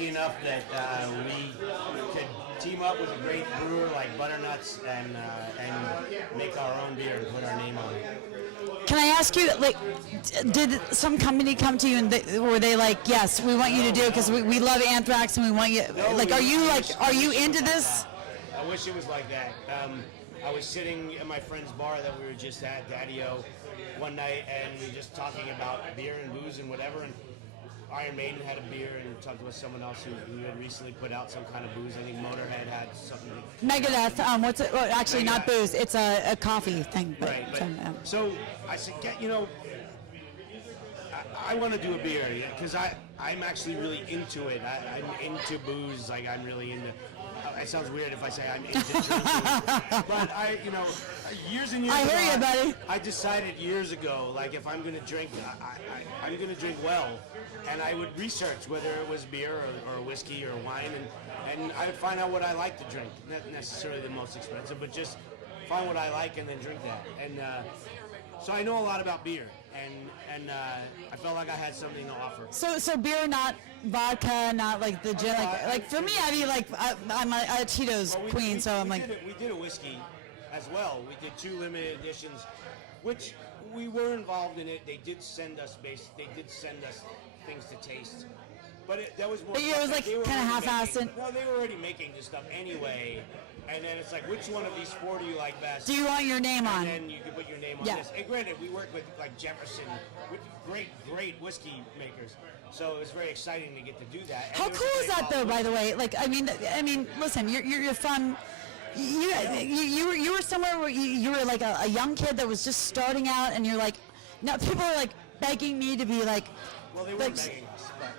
lucky enough that we could team up with a great brewer like Butternuts and make our own beer and put our name on it. Can I ask you, like, did some company come to you and were they like, yes, we want you to do it because we love Anthrax and we want you? No, like, are you into this? I wish it was like that. I was sitting at my friend's bar that we were just at, Daddy-O, one night, and we were just talking about beer and booze and whatever. And Iron Maiden had a beer, and talked with someone else who had recently put out some kind of booze. I think Motorhead had something. Megadeth. What's it? Well, actually, not booze. It's a coffee thing. But, Right. So I said, I want to do a beer because I'm actually really into it. I'm into booze. Like I'm really into. It sounds weird if I say I'm into drinking, but years and years I ago, hear you, buddy. I decided years ago, like if I'm going to drink, I'm going to drink well, and I would research whether it was beer or whiskey or wine, and I would find out what I like to drink. Not necessarily the most expensive, but just find what I like and then drink that. And so I know a lot about beer, and I felt like I had something to offer. So beer, not vodka, not like the gin. Like for me, I mean, like I'm a Cheetos queen, so I'm like. We did a whiskey as well. We did 2 limited editions, which we were involved in it. They did send us things to taste, but that was more. But it was like kind of half-assed. No, they were already making this stuff anyway. And then it's like, which one of these 4 do you like best? Do you want your name on? And then you can put your name on this. And granted, we work with like Jefferson, with great whiskey makers. So it was very exciting to get to do that. How cool is that, though? By the way, like I mean, listen, you're from. You were somewhere where you were like a young kid that was just starting out, and you're like, now people are like begging me to be like. Well, they weren't begging us, but.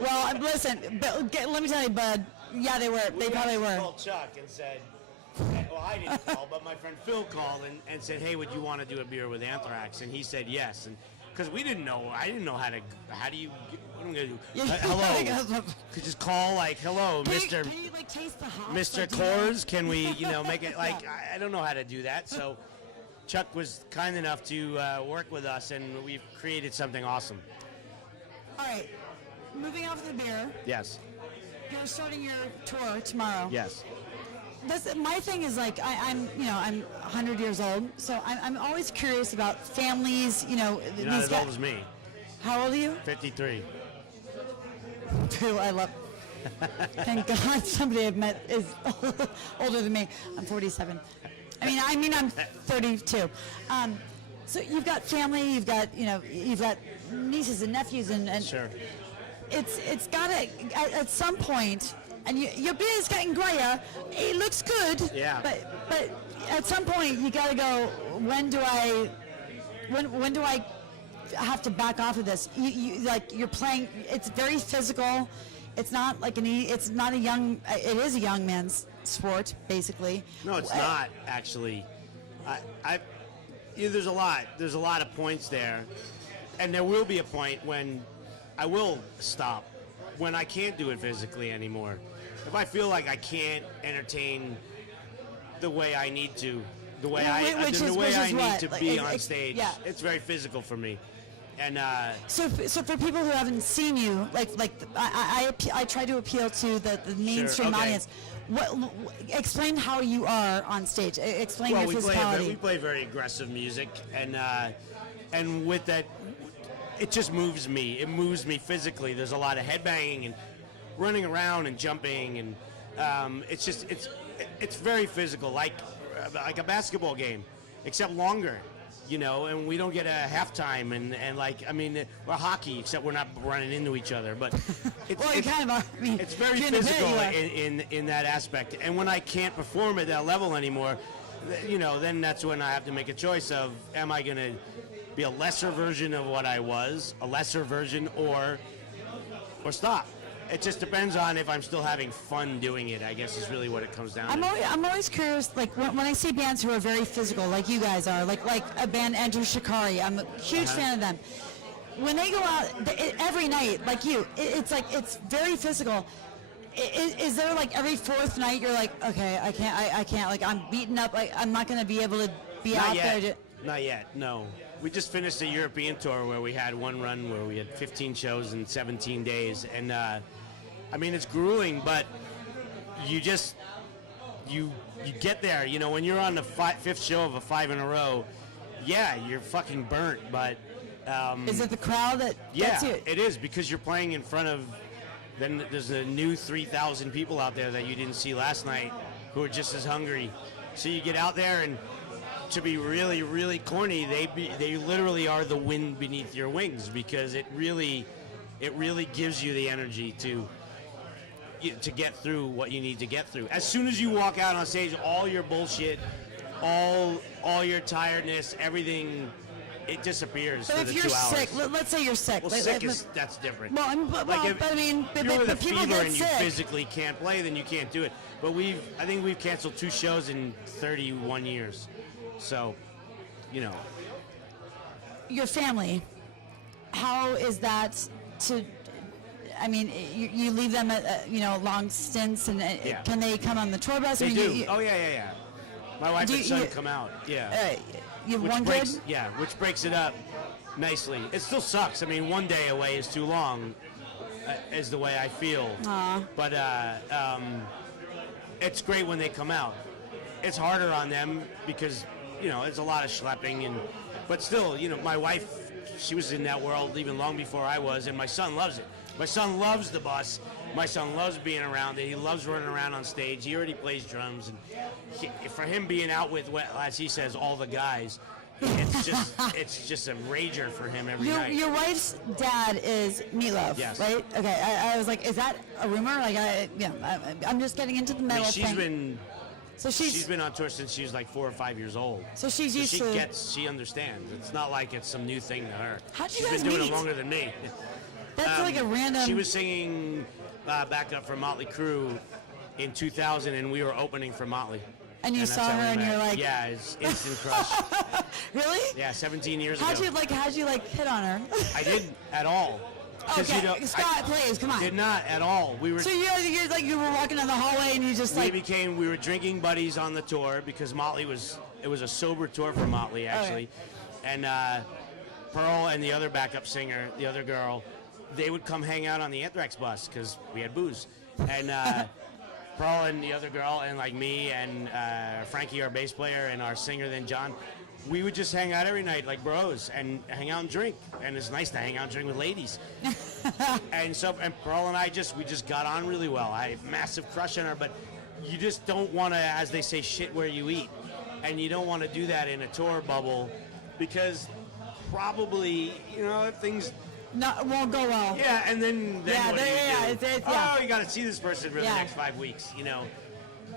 Well, listen, let me tell you, bud. Yeah, they were. They probably were. Called Chuck and said, well, I didn't call, but my friend Phil called and said, hey, would you want to do a beer with Anthrax? And he said yes. And because we didn't know, I didn't know how do you, what am I going to do? Hello. Could just call like, hello, Mr. Can you like taste the hops? Mr. Coors, can we, make it like, I don't know how to do that. So Chuck was kind enough to work with us, and we've created something awesome. All right. Moving off the beer. Yes. You're starting your tour tomorrow. Yes. My thing is like I'm 100 years old, so I'm always curious about families. You're not as old as me. How old are you? 53. Who I love. Thank God somebody I've met is older than me. I'm 47. I mean I'm 32. So you've got family, you've got nieces and nephews and Sure. It's gotta at some point, and your beard's getting grayer. It looks good. Yeah. But at some point you gotta go. When do I have to back off of this? You're playing. It's very physical. It's not like it's not a young. It is a young man's sport, basically. No, it's not actually. There's a lot. There's a lot of points there, and there will be a point when I will stop, when I can't do it physically anymore. If I feel like I can't entertain the way I need to, the way I need to be on stage, it's very physical for me. And so for people who haven't seen you, I try to appeal to the mainstream audience. Explain how you are on stage. Explain your physicality. We play very aggressive music, and with that, it just moves me. It moves me physically. There's a lot of headbanging and running around and jumping, and it's very physical, like a basketball game, except longer. And we don't get a halftime, and we're hockey, except we're not running into each other. But it's very physical in that aspect. And when I can't perform at that level anymore, then that's when I have to make a choice of, am I going to be a lesser version of what I was, a lesser version, or stop. It just depends on if I'm still having fun doing it, I guess is really what it comes down to. I'm always curious, like when I see bands who are very physical, like you guys are, like a band, Andrew Shikari, I'm a huge fan of them. When they go out every night, like you, it's very physical. Is there like every fourth night you're like, okay, I can't, like I'm beaten up, I'm not going to be able to be out there? Not yet, no. We just finished a European tour where we had one run where we had 15 shows in 17 days, and I mean, it's grueling, but you just you get there. You know, when you're on the fifth show of a 5 in a row, yeah, you're fucking burnt. But is it the crowd that gets you? It is, because you're playing in front of. Then there's a new 3,000 people out there that you didn't see last night who are just as hungry. So you get out there, and to be really, really corny, they literally are the wind beneath your wings, because it really gives you the energy to get through what you need to get through. As soon as you walk out on stage, all your bullshit, all your tiredness, everything, it disappears for But the if 2 you're hours. sick, let's say you're sick. Well, that's different. Well, if I mean, you're with a people fever get and sick. you physically can't play, then you can't do it. But I think we've canceled 2 shows in 31 years. So, you know. Your family, how is that to? I mean, you leave them at long stints, and can they come on the tour bus? They or do. Yeah. My wife and son come out. Yeah. You have one kid? Yeah, which breaks it up nicely. It still sucks. I mean, one day away is too long, is the way I feel. But it's great when they come out. It's harder on them because, it's a lot of schlepping, but still, my wife, she was in that world even long before I was, and my son loves it. My son loves the bus. My son loves being around it. He loves running around on stage. He already plays drums, and for him being out with, as he says, all the guys, it's just a rager for him every night. Your wife's dad is Meatloaf, yes. Right? Okay, I was like, is that a rumor? Like, I'm just getting into the metal thing. She's been on tour since she was like 4 or 5 years old. So she's used to. She understands. It's not like it's some new thing to her. How'd you She's guys been doing meet? it longer than me. That's like a random. She was singing backup for Motley Crue in 2000, and we were opening for Motley. And you saw her, and you're like, yeah, it's instant crush. Really? Yeah, 17 years ago. How'd you hit on her? I didn't at all. Okay, Scott, please, come on. Did not at all. We were. So you were walking down the hallway, and you just like. We were drinking buddies on the tour because Motley was a sober tour for Motley actually, and Pearl and the other backup singer, the other girl, they would come hang out on the Anthrax bus because we had booze, and Pearl and the other girl and like me and Frankie, our bass player, and our singer then John, we would just hang out every night like bros and hang out and drink, and it's nice to hang out and drink with ladies. and Pearl and we just got on really well. I have a massive crush on her, but you just don't want to, as they say, shit where you eat, and you don't want to do that in a tour bubble because probably if things won't go well. Yeah, and then what do you do? Yeah. Oh, you got to see this person for the next 5 weeks,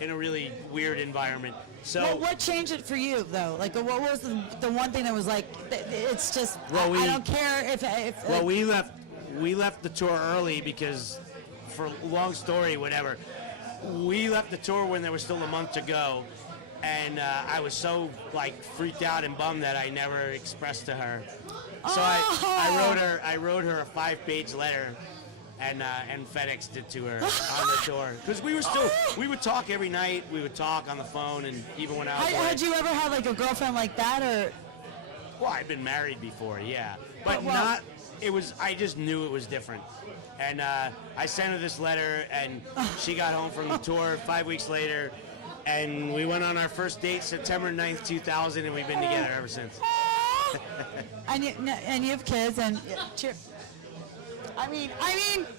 in a really weird environment. So what changed it for you though? Like, what was the one thing that was like, it's just I don't care if well, we left the tour early because, for long story, whatever. We left the tour when there was still a month to go, and I was so freaked out and bummed that I never expressed to her. So I wrote her a 5-page letter, and FedExed it to her on the tour because we would talk every night. We would talk on the phone, and even when I was had you ever had a girlfriend like that, or? Well, I'd been married before, yeah, but not. It was. I just knew it was different, and I sent her this letter, and she got home from the tour 5 weeks later, and we went on our first date September 9th, 2000, and we've been together ever since. And you have kids, and cheer. I mean.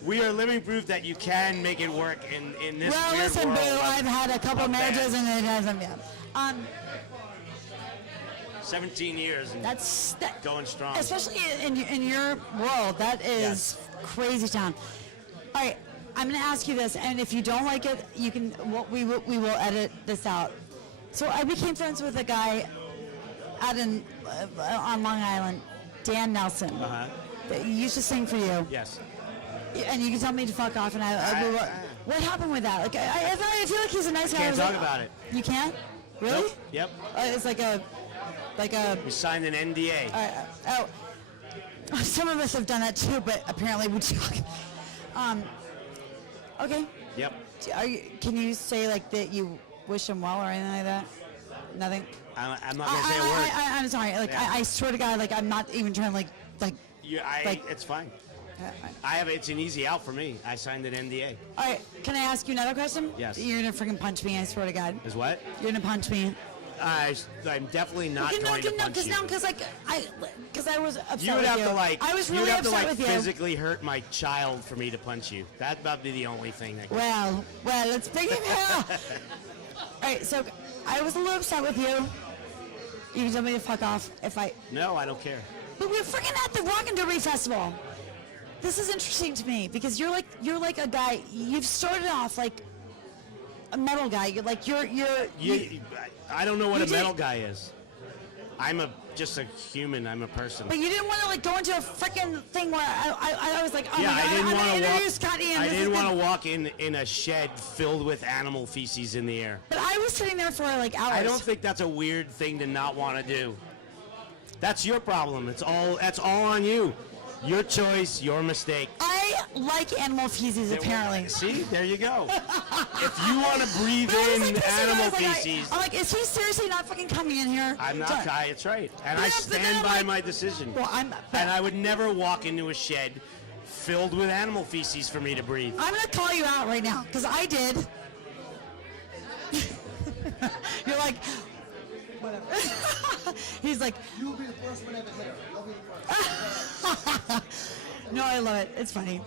We are living proof that you can make it work in this well, weird listen, world. Boo, I've had a couple marriages, and it hasn't. Yeah. 17 years. And that's going strong. Especially in your world, that is crazy town. All right, I'm going to ask you this, and if you don't like it, you can. We will edit this out. So I became friends with a guy out on Long Island, Dan Nelson. That used to sing for you. Yes. And you can tell me to fuck off, and what happened with that? Like, I feel like he's a nice guy. Can't talk about it. You can't? Really? Nope. Yep. It's like a. We signed an NDA. Some of us have done that too, but apparently we talk. Okay. Yep. Can you say that you wish him well or anything like that? Nothing. I'm not gonna say a word. I'm sorry. I swear to God, I'm not even trying to it's fine. I have. It's an easy out for me. I signed an NDA. All right, can I ask you another question? Yes. You're gonna freaking punch me, I swear to God. Is what? You're gonna punch me. I'm definitely not going to punch you. Because I was upset You would with have you. to like. I was you really would have to upset like with you. physically hurt my child for me to punch you. That'd about be the only thing that. Well, let's bring him here. All right, so I was a little upset with you. You can tell me to fuck off if I. No, I don't care. But we're freaking at the Rock and Derby Festival. This is interesting to me because you're like a guy. You've started off like a metal guy. I don't know what you a did- metal guy is. I'm just a human. I'm a person. But you didn't want to like go into a freaking thing where I was like, oh Yeah, my God, I didn't I'm want gonna to walk. introduce Scott Ian. I This didn't is want to good. walk in a shed filled with animal feces in the air. But I was sitting there for like hours. I don't think that's a weird thing to not want to do. That's your problem. That's all on you. Your choice, your mistake. I like animal feces, apparently. See, there you go. If you want to breathe But I was, in like, pissing, animal I was like, feces, I'm like, is he seriously not fucking coming in here? I'm not. It's right, and But I then- but then stand I'm by like- my decision. Well, And I would never walk into a shed filled with animal feces for me to breathe. I'm gonna call you out right now because I did. You're like, whatever. He's like, You'll be the first one ever hit her. I'll be the first. no, I love it. It's funny.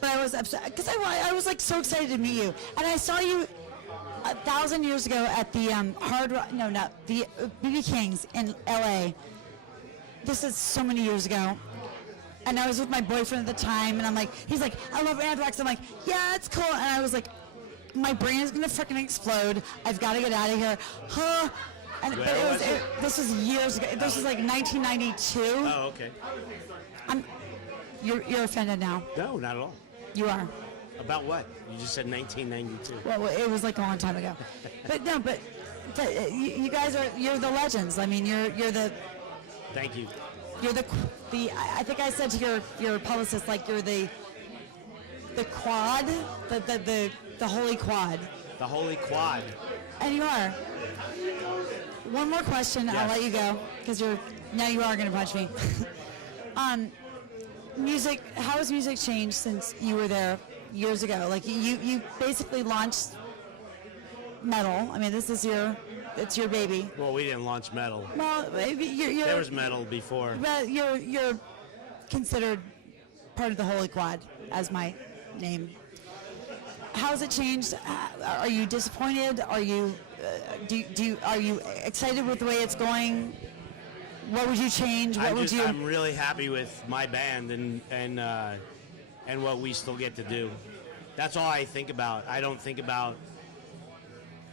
But I was upset because I was like so excited to meet you, and I saw you 1,000 years ago at the Hard Rock. No, not the BB King's in L.A. This is so many years ago. And I was with my boyfriend at the time, and I'm like, he's like, I love Anthrax. I'm like, yeah, it's cool. And I was like, my brain is gonna freaking explode. I've got to get out of here. Huh? And but Where was it? this was years ago. This was like 1992. Oh, okay. You're offended now. No, not at all. You are. About what? You just said 1992. Well, it was like a long time ago. But no, but you guys you're the legends. I mean, you're the. Thank you. You're the. I think I said to your publicist, like you're the quad, the holy quad. The holy quad. And you are. One more question, I'll Yes. let you go because now you are going to punch me. Music. How has music changed since you were there years ago? Like you basically launched metal. I mean, it's your baby. Well, we didn't launch metal. Well, maybe you're. There was metal before. But you're considered part of the Holy Quad as my name. How's it changed? Are you disappointed? Are you are you excited with the way it's going? What would you change? What would you? I'm really happy with my band and what we still get to do. That's all I think about. I don't think about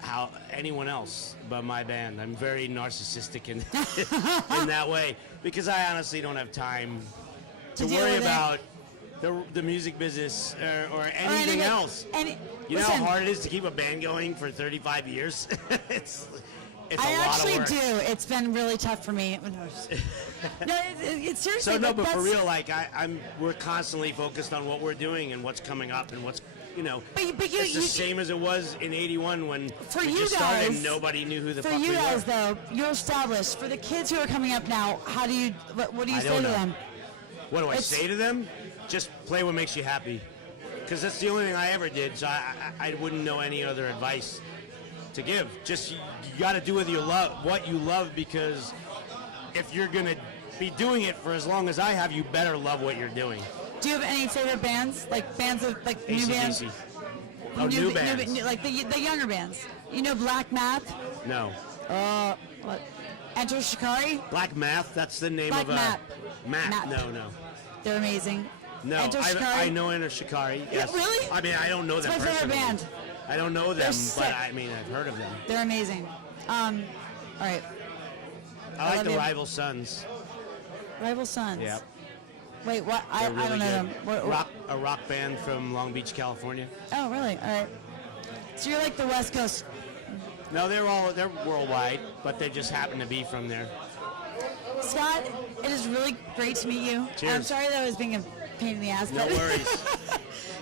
how anyone else but my band. I'm very narcissistic in in that way because I honestly don't have time to deal worry with it. about the music business or anything else. You know how hard it is to keep a band going for 35 years? it's a I lot actually of work. do. It's been really tough for me. No, it's seriously. So no, but for that's- real, like we're constantly focused on what we're doing and what's coming up and what's But it's the same as it was in '81 when For we you just started and guys- nobody knew who the For fuck you we guys, were. though, you're established. For the kids who are coming up now, what do you I say don't to know. them? What do I It's- say to them? Just play what makes you happy, because that's the only thing I ever did. So I wouldn't know any other advice to give. Just you got to do what you love, because if you're gonna be doing it for as long as I have, you better love what you're doing. Do you have any favorite bands? Like bands of like new bands? AC/DC. Oh, new bands. Like the younger bands. You know Black Math? No. What? Enter Shikari? Black Math. That's the name Black of a Math. Math. Math. No. They're amazing. No, Enter Shikari? I know Enter Shikari. Yes. really? I mean, I don't know them It's my favorite personally. band. I don't know them, sick. but I mean, I've heard of them. They're amazing. All right. I like love the you. Rival Sons. Rival Sons. Yeah. Wait, what? I They're really don't know good. them. What? A rock band from Long Beach, California. Oh, really? All right. So you're like the West Coast. No, they're worldwide, but they just happen to be from there. Scott, it is really great to meet you. Cheers. I'm sorry that I was being a pain in the ass. No but worries.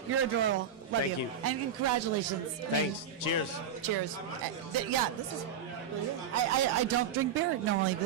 You're adorable. Love Thank you. And congratulations. I mean, Thanks. Cheers. cheers. Yeah, this is. I don't drink beer normally.